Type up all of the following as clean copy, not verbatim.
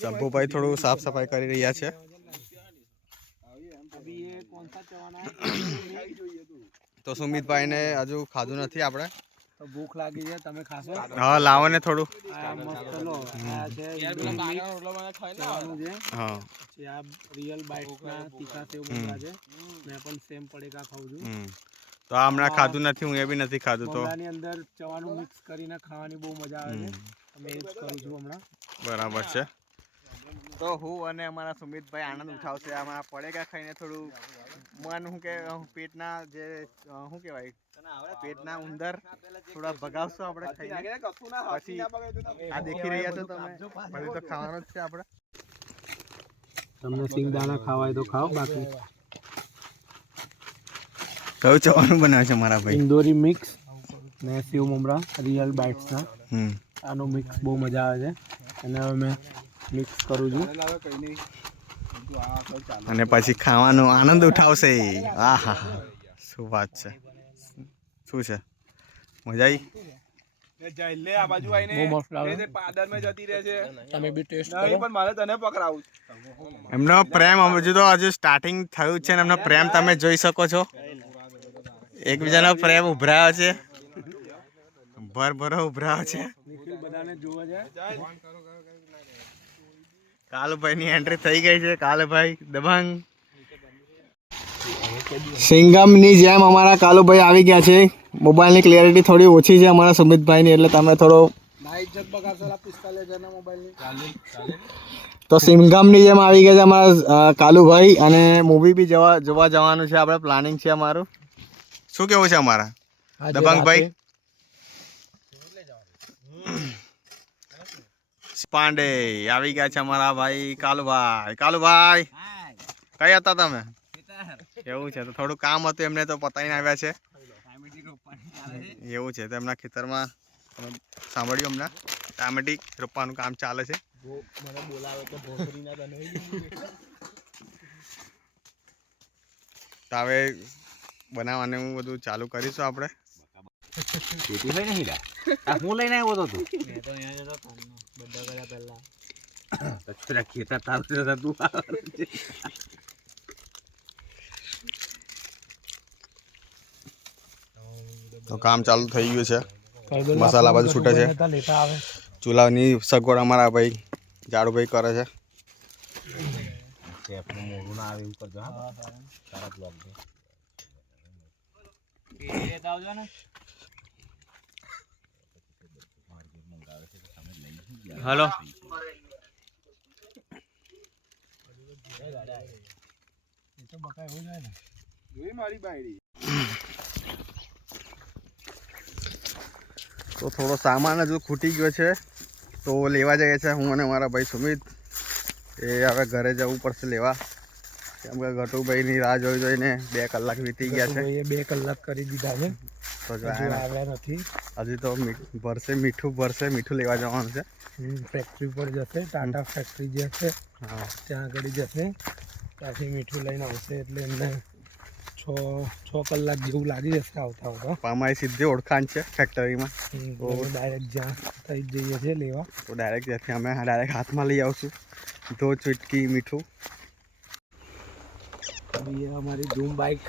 શંભુભાઈ થોડું સાફ સફાઈ કરી રહ્યા છે। તો સુમિતભાઈ ને હજુ ખાધું નથી આપણે, તો ભૂખ લાગી છે, તમે ખાશો? હા લાવો ને થોડું। આ મસ્ત લો, આ છે ઇન્દોરી મિક્સ ખાવાનું છે। હા પછી આ રિયલ બાઇટ્સ ના તીખા સેવ મમરા છે, મેં પણ સેમ પડેકા ખાઉં છું। તો આ હમણાં ખાધું નથી, હું એ બી નથી ખાધું। તો મમરાની અંદર ચવાનું મિક્સ કરીને ખાવાની બહુ મજા આવે છે, અમે એ જ કરું છું હમણાં। બરાબર છે। તો હું અને અમારા સુમિતભાઈ આનંદ ઉઠાવશે અમારા પડેગા ખાઈને। થોડું મન શું કે પેટના જે શું કહેવાય પેટના ઉંદર થોડા ભગાવશું આપણે ખાઈને। પછી આ દેખી રહ્યા છો તમે, પછી તો ખાવાનું જ છે આપણે। તમને સિંગદાણા ખાવા હોય તો ખાઓ, બાકી કયું ચવાનું બનાવે છે મારા ભાઈ? ઇન્દોરી મિક્સ ને સેવ મમરા રિયલ બાઇટ્સના, આનું મિક્સ બહુ મજા આવે છે, અને હવે મેં મિક્સ કરું છું અને પછી ખાવાનો આનંદ ઉઠાવશે। આહા શું વાત છે, શું છે, મજા આવી? એમનો પ્રેમ હજુ તો હજુ સ્ટાર્ટિંગ થયું છે ને એમનો પ્રેમ તમે જોઈ શકો છો। એકબીજાનો પ્રેમ ઉભરાયો છે, ભરભરો ઉભરાયો છે। કાલુભાઈ ની એન્ટ્રી થઈ ગઈ છે। કાલુભાઈ દબંગ સિંગમની જેમ અમારા કાલુભાઈ આવી ગયા છે। મોબાઈલની ક્લિયરિટી થોડી ઓછી છે અમારા સુમિતભાઈની, એટલે તમે થોડો તો સિંગમની જેમ આવી ગયા છે અમારા કાલુભાઈ। અને મૂવી બી જોવા જવાનું છે, આપણે પ્લાનિંગ છે અમારું। શું કેવું છે અમારા દબંગભાઈ? પાંડે આવી ગયા છે અમારા ભાઈ કાલુભાઈ। કાલુભાઈ કઈ હતા તમે? એવું છે, તો થોડું કામ હતું એમને તો પતાવીને આવ્યા છે। એવું છે, તો એમના ખેતરમાં સાંભળ્યું હમણાં ટામેટી રોપવાનું કામ ચાલે છે। તો હવે બનાવવાનું બધું ચાલુ કરીશું આપણે। હું લઈને આવ્યો હતો તું? મેં તો અહીંયા જતો બધા કર્યા પહેલા ખેતર તારું તું। તો કામ ચાલુ થઈ ગયું છે, મસાલા બધું છૂટે છે। ચૂલાની સગવડ અમારા ભાઈ જાડુભાઈ કરે છે। મોડું ના આવે એવું કરજો, સારા બ્લોગ છે। હલો તો થોડો સામાન હજુ ખૂટી ગયો છે, તો લેવા જઈએ છે હું અને મારા ભાઈ સુમિત। એ હવે ઘરે જવું પડશે લેવા, કેમ કે ગટુભાઈની રાહ જોઈને 2 કલાક વીતી ગયા છે। 2 કલાક કરી દીધા છે, તો આવ્યા નથી હજી તો ભરશે, મીઠું લેવા જવાનું છે। ફેક્ટરી પર જશે, ટાટા ફેક્ટરી જે છે ત્યાં આગળ જશે, ત્યાંથી મીઠું લઈને આવશે, એટલે એમને 6 કલાક જેવું લાગી જશે આવતા। અમારી સીધી ઓળખાણ છે ફેક્ટરીમાં, તો ડાયરેક્ટ જ્યાં થઈ જઈએ છીએ લેવા, તો ડાયરેક્ટ ત્યાંથી અમે ડાયરેક્ટ હાથમાં લઈ આવશું ધો ચૂટકી મીઠું। અમારી ધૂમ બાઇક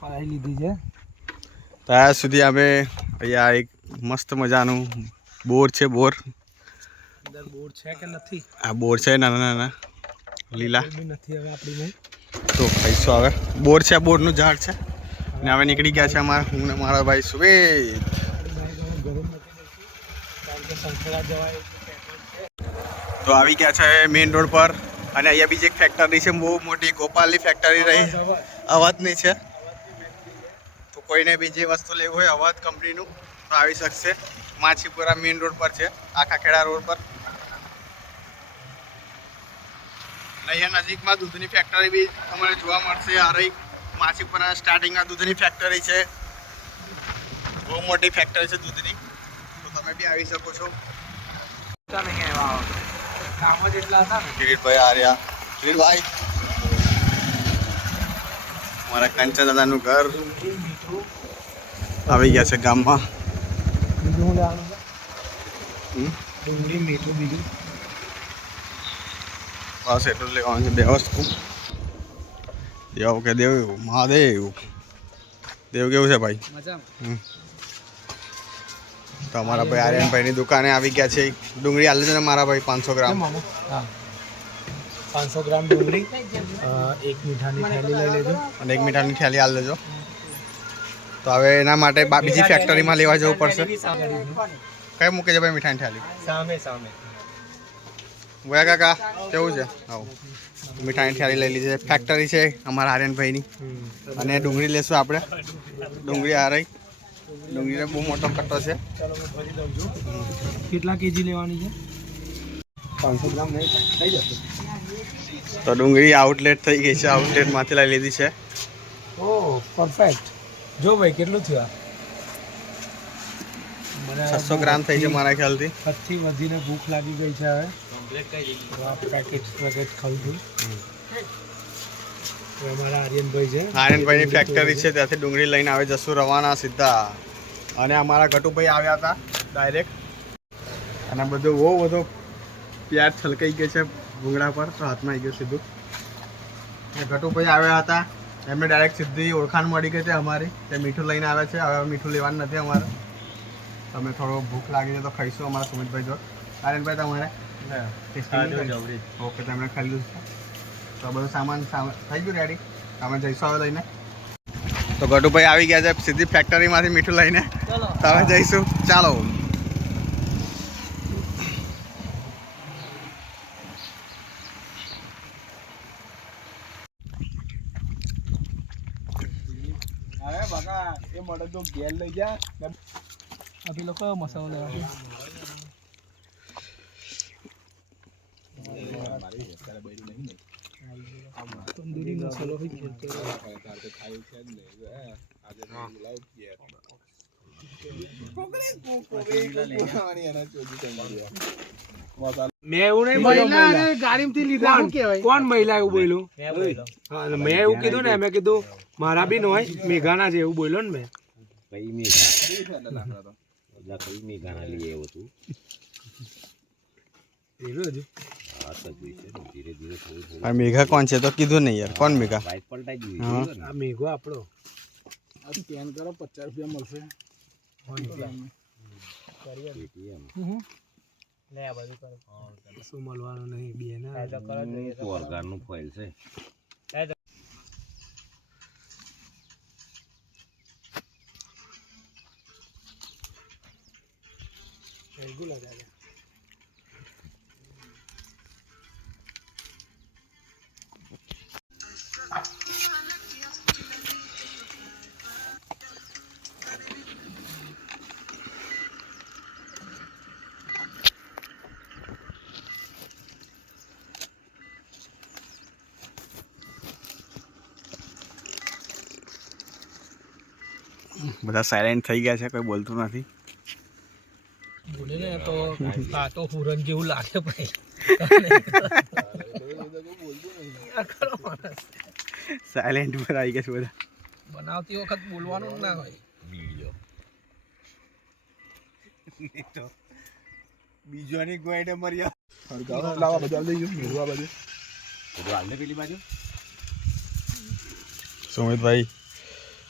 ફરાઈ લીધી છે। ત્યાં સુધી અમે અહીંયા એક મસ્ત મજાનું બોર છે, બોર અંદર બોર છે કે નથી? આ બોર છે, નાના નાના લીલા નથી હવે આપણી તો ખાઈશું। હવે બોર છે, બોરનું ઝાડ છે, ને હવે નીકળી ગયા છે અમારા હું ને મારા ભાઈ સુમિત। તો આવી ગયા છે મેઇન રોડ પર, અને અહીંયા બીજી એક ફેક્ટરી છે બહુ મોટી, ગોપાલની ફેક્ટરી રહી અવધની છે। તો કોઈને બીજી વસ્તુ લેવું હોય અવધ કંપનીનું તો આવી શકશે। માછીપુરા મેઇન રોડ પર છે, આખા ખેડા રોડ પર। અહીંયા નજીકમાં દૂધની ફેક્ટરી બી તમને જોવા મળશે। આ રહી માછીપુરા સ્ટાર્ટિંગમાં દૂધની ફેક્ટરી છે, બહુ મોટી ફેક્ટરી છે દૂધની, તો તમે બી આવી શકો છો। કિરીટભાઈ આર્યા, કિરીટભાઈ મારા કંચન દાદાનું ઘર આવી ગયા છે ગામમાં। ડુંગળી મીઠું બીજું બસ એટલું લેવાનું છે 2 વસ્તુ દેવ કે દેવ મહાદેવ દેવ કેવું છે ભાઈ તો અમારા ભાઈ આર્યનભાઈની દુકાને આવી ગયા છે ડુંગળી આલે છે ને મારા ભાઈ 500 ગ્રામ હા 500 ગ્રામ ડુંગળી એક મીઠાની થેલી લઈ લેજો અને એક મીઠાની થેલી આલ લેજો તો હવે એના માટે બીજી ફેક્ટરીમાં લેવા જવું પડશે કઈ મૂકે છે ભાઈ મીઠાની થેલી સામે બોયા કાકા કેવું છે આવો મીઠાની થેલી લઈ લીધી છે ફેક્ટરી છે અમારા આર્યનભાઈની અને ડુંગળી લેશું આપણે ડુંગળી આ રહી ડુંગળીનો બહુ મોટો કટ્ટો છે કેટલા કેજી લેવાની છે 500 ગ્રામ નહીં થઈ જશે તો ડુંગળી આઉટલેટ થઈ ગઈ છે આઉટલેટમાંથી લઈ લીધી છે ઓહ પરફેક્ટ જો ભાઈ કેટલું થયું 600 ગ્રામ થઈ છે મારા ખ્યાલથી સૌથી વધીને ભૂખ લાગી ગઈ છે હવે પેકેટ ખાવું છું અમારા આર્યનભાઈ છે આર્યનભાઈની ફેક્ટરી છે ત્યાંથી ડુંગળી લઈને આવે જશું રવાના સીધા અને અમારા ગટુભાઈ આવ્યા હતા ડાયરેક્ટ અને બધું બહુ બધો પ્યાર છલકાઈ ગયો છે ભૂંગળા પર તો હાથમાં આવી ગયો સીધું અને ગટુભાઈ આવ્યા હતા એમને ડાયરેક્ટ સીધી ઓળખાણ મળી ગઈ છે અમારી તે મીઠું લઈને આવ્યા છે હવે મીઠું લેવાનું નથી અમારે તમે થોડો ભૂખ લાગી છે તો ખાઈશું અમારા સુમિતભાઈ જો આર્યનભાઈ તમારે ઓકે તમે ખાઈ લીધું છે તો બધું સામાન થઈ ગયું રેડી તમે જઈશું હવે લઈને તો ગટુભાઈ આવી ગયા છે સીધી ફેક્ટરીમાંથી મીઠું લઈને તમે જઈશું ચાલો અરે બકા એ મળે તો ગેલ લઈ જા અભી લોકો મસાલો લેવા તંદૂરી મસાલો હોય છે મેં એવું નહીં બોલ્યો ગાડીમાંથી લીધા કોણ મહિલા એવું બોલ્યું મેં એવું કીધું ને મેં કીધું મારા બી હોય મેઘાના છે એવું બોલ્યો ને મેં મેઘા કોણ છે તો કીધું નહીં યાર કોણ મેઘા આ મેઘો આપણો સ્કેન કરો 50 રૂપિયા મળશે શું મળવાનું નહીં બે નું ફોઇલ છે બધા સાયલેન્ટ થઈ ગયા છે કોઈ બોલતું નથી બોલે ને તો આ તો હુરન જેવું લાગે ભાઈ સાયલેન્ટ પર આવી ગયા છે બધા બનાવતી વખત બોલવાનું ના હોય બીજોની ગોઈડે મર્યા લાવા બધા લઈ ગયો મેળવા બધું પેલી બાજુ સુમિતભાઈ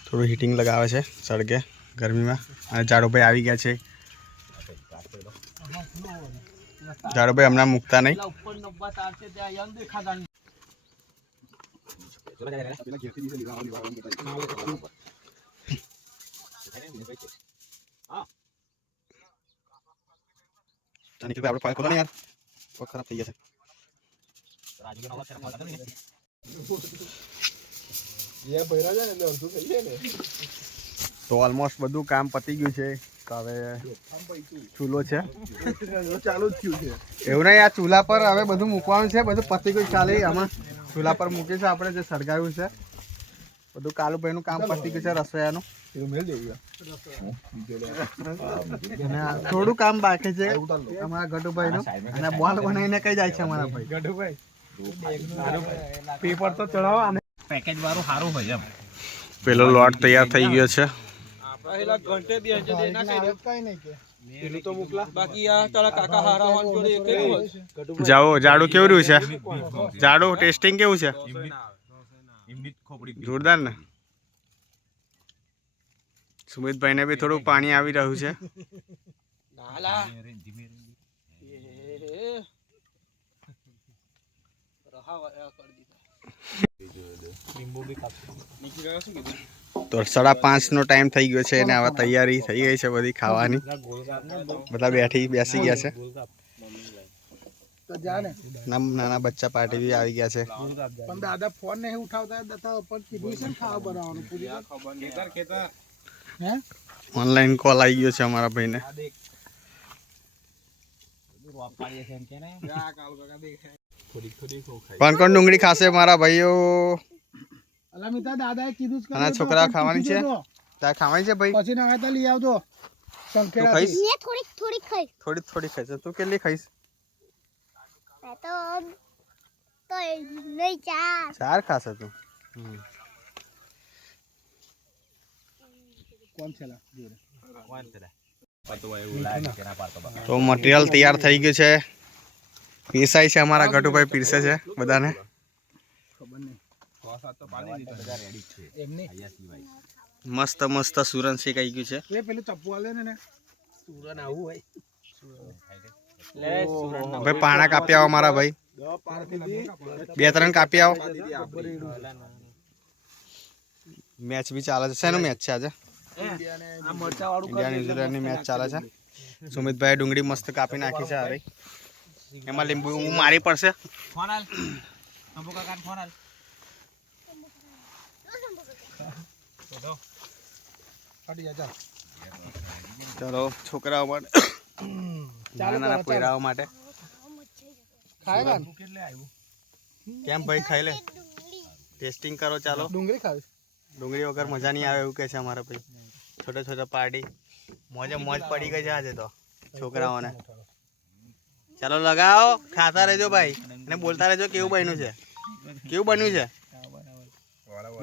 થોડું હીટિંગ લગાવે છે સળગે ગરમીમાં અને જાડુભાઈ આવી ગયા છે જાડુભાઈ હમણાં મૂકતા નહીં આપણે ફાઇલ ખોલો ને યાર ખરાબ થઈ ગયા છે તો ઓલમોસ્ટ બધું કામ પતી ગયું છે હવે ચૂલો છે ચાલુ જ થયું છે એવું નહીં આ ચૂલા પર હવે બધું મૂકવાનું છે બધું પતી ગયું ચાલે આમાં ચૂલા પર મૂકી છે આપણે જે સળગાવ્યું છે બધું કાલુભાઈનું કામ પતી ગયું છે રસોયાનું થોડું કામ બાકી છે અમારા ગટુભાઈનું અને બોલ બનાવીને કઈ જાય છે અમારા ભાઈ ગઢુભાઈ પેપર તો ચડાવો અને પેકેજ વાળું સારું હોય એમ પેલો લોટ તૈયાર થઈ ગયો છે ઘંટે 2 કઈ નહીં કે પેલું તો મોકલા. બાકી આ તારા કાકા હારા હોન જોડે એક જાઓ જાડું કેવું રહ્યું છે જાડું ટેસ્ટિંગ કેવું છે જોરદાર ને સુમિતભાઈ ને બી થોડું પાણી આવી રહ્યું છે નાલા તો 5:30 નો ટાઈમ થઈ ગયો છે અને હવે તૈયારી થઈ ગઈ છે બધી ખાવાની બધા બેસી ગયા છે તો જા ને. નાના બચ્ચા પાર્ટી બી આવી ગયા છે પણ દાદા ફોન નહીં ઉઠાવતા દાદા ઉપર કીધું છે ને ખાવા બનાવવાનું પૂરી હે ઓનલાઈન કોલ આવી ગયો છે અમારા ભાઈને કોણ ડુંગળી ખાશે મારા ભાઈઓ અલા મિતા દાદાએ કીધું છે આના છોકરા ખાવાની છે તારે ખાવાની છે ભાઈ પછી ના તો લઈ આવજો તું સંકેડા ખાઈશ થોડી ખાઈ થોડી ખાઈશ તું કેટલી ખાઈશ તો નહીં ચાર 4 ખાશે તું કોણ છે લા તો મટીરિયલ તૈયાર થઈ ગયું છે પીસાય છે અમારા ગટુભાઈ પીરસે છે બધાને ખબર નહીં એમ નહીં મસ્ત મસ્ત સુરન શેકાઈ ગયું છે એ પેલું ચપ્પુ આલે ને સુરન આવું હોય ભાઈ પાણા કાપી આવો મારા ભાઈ 2-3 કાપી આવો મેચ બી ચાલે છે શેનો મેચ છે આજે ઇન્ડિયા ન્યુઝીલેન્ડની મેચ ચાલે છે સુમિતભાઈ ડુંગળી મસ્ત કાપી નાખી છે અરે એમાં લીંબુ મારી પડશે ચલો છોકરાઓ માટે નાના પોયરાઓ માટે ખાય કેમ ભાઈ ખાઈ લે ટેસ્ટિંગ કરો ચાલો ડુંગળી ખાવી ડુંગળી વગર મજા નહીં આવે એવું કહે છે અમારા ભાઈ છોટા પાર્ટી મોજે મોજ પડી ગઈ છે આજે તો છોકરાઓને ચાલો લગાવો ખાતા રહેજો ભાઈ અને બોલતા રહેજો કેવું બન્યું છે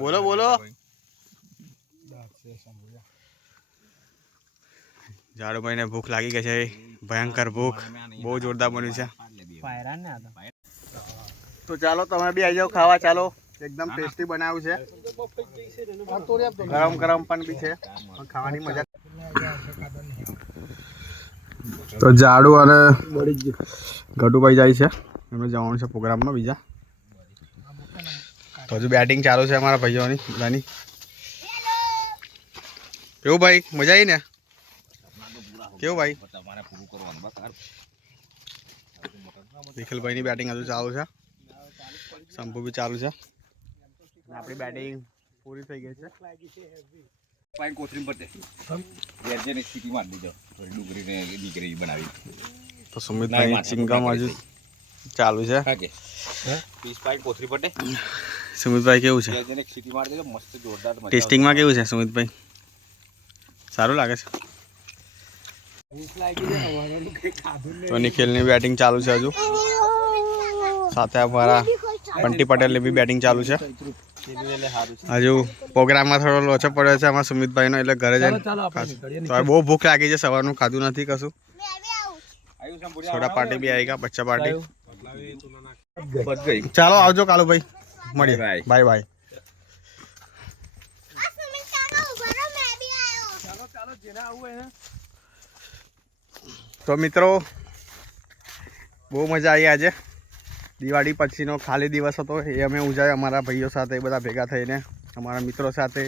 બોલો જાડુભાઈને ભૂખ લાગી ગઈ છે ભયંકર ભૂખ બહુ જોરદાર બન્યું છે તો ચાલો તમે બી આવી જાઓ ખાવા ચાલો એકદમ ટેસ્ટી બનાવ્યું છે ગરમ પણ બી છે ખાવાની મજા તો જાડુ અને ગટુભાઈ જાય છે એમને જવાનું છે પ્રોગ્રામમાં બીજા તો હજુ બેટિંગ ચાલુ છે અમારા ભાઈઓની બધાની કેવું ભાઈ મજા આવી ને કેવું ભાઈ નિખિલભાઈની બેટિંગ હજુ ચાલુ છે શંભુ બી ચાલુ છે આપણી બેટિંગ પૂરી થઈ ગઈ છે તો સુમિતભાઈ ચિંગમ હજુ ચાલુ છે સુમિતભાઈ કેવું છે ટેસ્ટિંગમાં કેવું છે સુમિતભાઈ સારું લાગે છે તો નિખિલની બેટિંગ ચાલુ છે હજુ સાથે અમારા બંટી પટેલની બી બેટિંગ ચાલુ છે હજુ પ્રોગ્રામમાં થોડો લોચો પડ્યો છે અમારા સુમિતભાઈનો એટલે ઘરે જઈને તો બહુ ભૂખ લાગી છે સવારનું ખાધું નથી કશું છોટા પાર્ટી બી આવી ગયા બચ્ચા પાર્ટી ચાલો આવજો કાલુભાઈ મળીએ બાય તો મિત્રો બહુ મજા આવી આજે દિવાળી પછીનો ખાલી દિવસ હતો એ અમે ઉજાવ્યો અમારા ભાઈઓ સાથે બધા ભેગા થઈને અમારા મિત્રો સાથે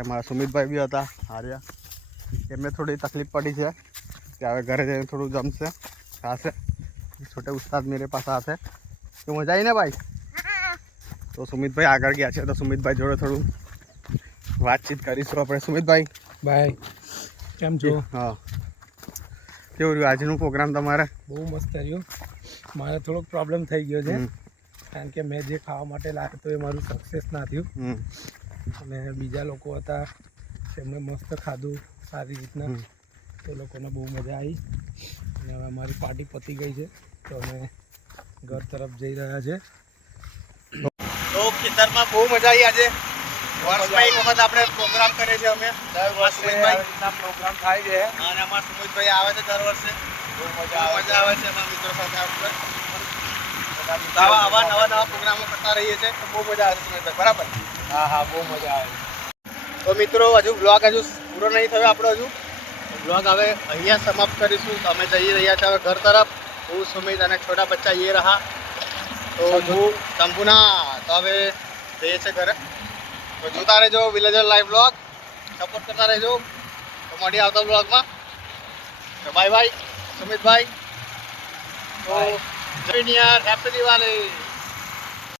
અમારા સુમિતભાઈ બી હતા હાર્યા એમને થોડી તકલીફ પડી છે કે હવે ઘરે જઈને થોડું જમશે ખાશે છોટે ઉસ્તાદ મેરે પાસે આતે તો મજા આવી ને ભાઈ તો સુમિતભાઈ આગળ ગયા છે તો સુમિતભાઈ જોડે થોડું વાતચીત કરીશું આપણે સુમિતભાઈ બાય કેમ છો હા કેવું રહ્યું આજનું પ્રોગ્રામ તમારે બહુ મસ્ત રહ્યો મારે થોડોક પ્રોબ્લેમ થઈ ગયો છે કારણ કે મેં જે ખાવા માટે લાવ્યો તો એ મારું સક્સેસ ના થયું અને બીજા લોકો હતા એમને મસ્ત ખાધું સારી રીતના તો લોકોને બહુ મજા આવી અને હવે અમારી પાર્ટી પતી ગઈ છે તો અમે ઘર તરફ જઈ રહ્યા છે તો ખેતરમાં બહુ મજા આવી આજે વર્ષમાં એક વખત આપણે પ્રોગ્રામ કરીએ છીએ અમે દર વર્ષે સુમિતભાઈ પ્રોગ્રામ થાય છે. અને અમારા સુમિતભાઈ આવે છે દર વર્ષે બહુ મજા આવે છે અમારા મિત્રો સાથે આપણે આવા નવા પ્રોગ્રામો કરતા રહીએ છીએ તો બહુ મજા આવે છે સુમિતભાઈ બરાબર. હા બહુ મજા આવે છે. તો મિત્રો હજુ બ્લોગ હજુ પૂરો નહીં થયો આપણો હજુ બ્લોગ હવે અહીંયા સમાપ્ત કરીશું. તો અમે જઈ રહ્યા છીએ હવે ઘર તરફ. હું સુમિત અને છોટા બચ્ચા ये रहा તો હું શંભુના તો હવે જઈએ છીએ ઘરે. તો જોતા રહેજો વિલેજર લાઈવ બ્લોગ, સપોર્ટ કરતા રહેજો. તો મળીએ આવતા બ્લોગમાં. તો બાય બાય સુમિતભાઈ. તો જય ન્યાર હેપી દિવાળી.